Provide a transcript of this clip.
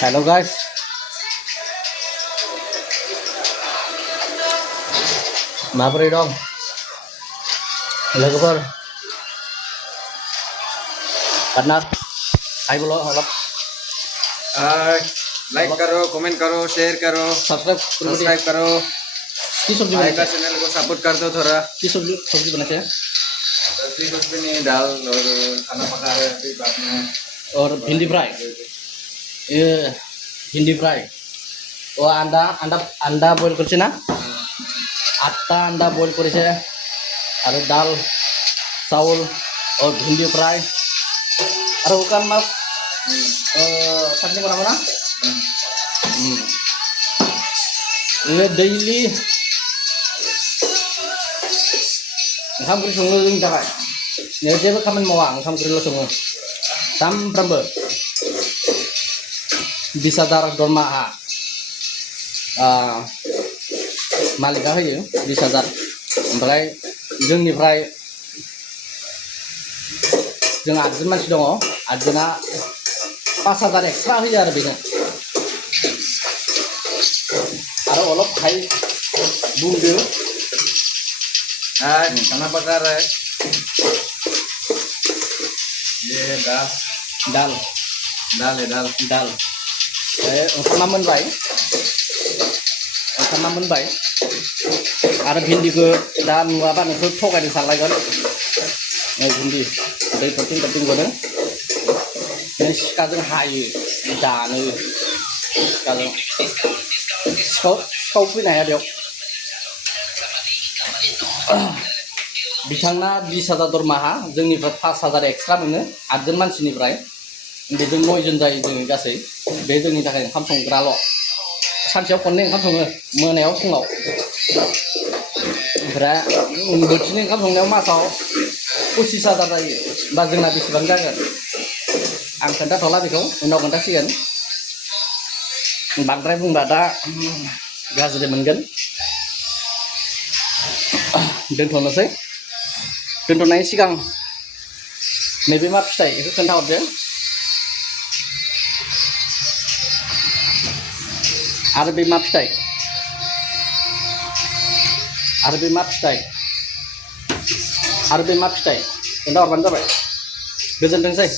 Hello guys, माबोरै दं लोगोफोर? पार्टनार हाय बोलो অলপ लाइक करो, कमेंट करो, शेयर करो, सब्सक्राइब करो। की सब्जी भाई बनाई का है? चैनल को सपोर्ट कर दो थोड़ा। की सब्जी बनाते हैं? सब्जी कुछ भी नहीं, दाल और खाना पका रहे हैं अभी बाद में। और भिंडी फ्राई, ये भिंडी फ्राई। वो अंडा बॉईल करছে না? 8টা अंडा बॉईल করেছে আর ডাল চাউল और भिंडी फ्राई আর bukan mas chutney बनाबो ना? ये daily ओंखाम ओंख्रि सङो जोंनि थाखाय। जेबो खामानि मावा, ओंखाम ओंख्रिल' सङो सामफ्रामबो। 20,000 दरमाहा मालिकआ होयो 20,000, ओमफ्राय जोंनिफ्राय जों 8 मानसि दङ, 8 5,000 एक्सट्रा होयो आरो बेनो। आरो अलप हाय बुंदो। खाना पका रहा है। ये दाल है, दाल। ओंखामा मोनबाय आरो भिन्दिखौ दा नुवाबा नोंसोर थगायनो सानलायगोन। भिन्दी दै थरथिं गदों, नों सिखाजों हायो, दानो सिखाव फैनो हाया बेयाव। बिथांना 20,000 दरमाहा, जोंनिफ्राय 5,000 एक्सट्रा मोनो 8 मानसिनिफ्राय। बेजों 9 जन जायो जोङो गासै। बे जोंनि थाखाय ओंखाम संग्राल'। सानसेयाव खननै ओंखाम सङो, मोनायाव फुङाव। ओमफ्राय बोथिनै ओंखाम संनायाव मासाव 25,000 जायो। होमबा जोंना बेसेबां जागोन आं खोन्थाथ'ला, बेखौ उनाव खोन्थासिगोन। बांद्राय बुंबा दा गाज्रि मोनगोन। दोनथ'नोसै। दोनथ'नायनि सिगां नैबे मा फिथाइ बेखौ खोन्थाहरदो। आरो बे मा फिथाइ? खोन्थाहरबानो जाबाय। गोजोनथोंसै।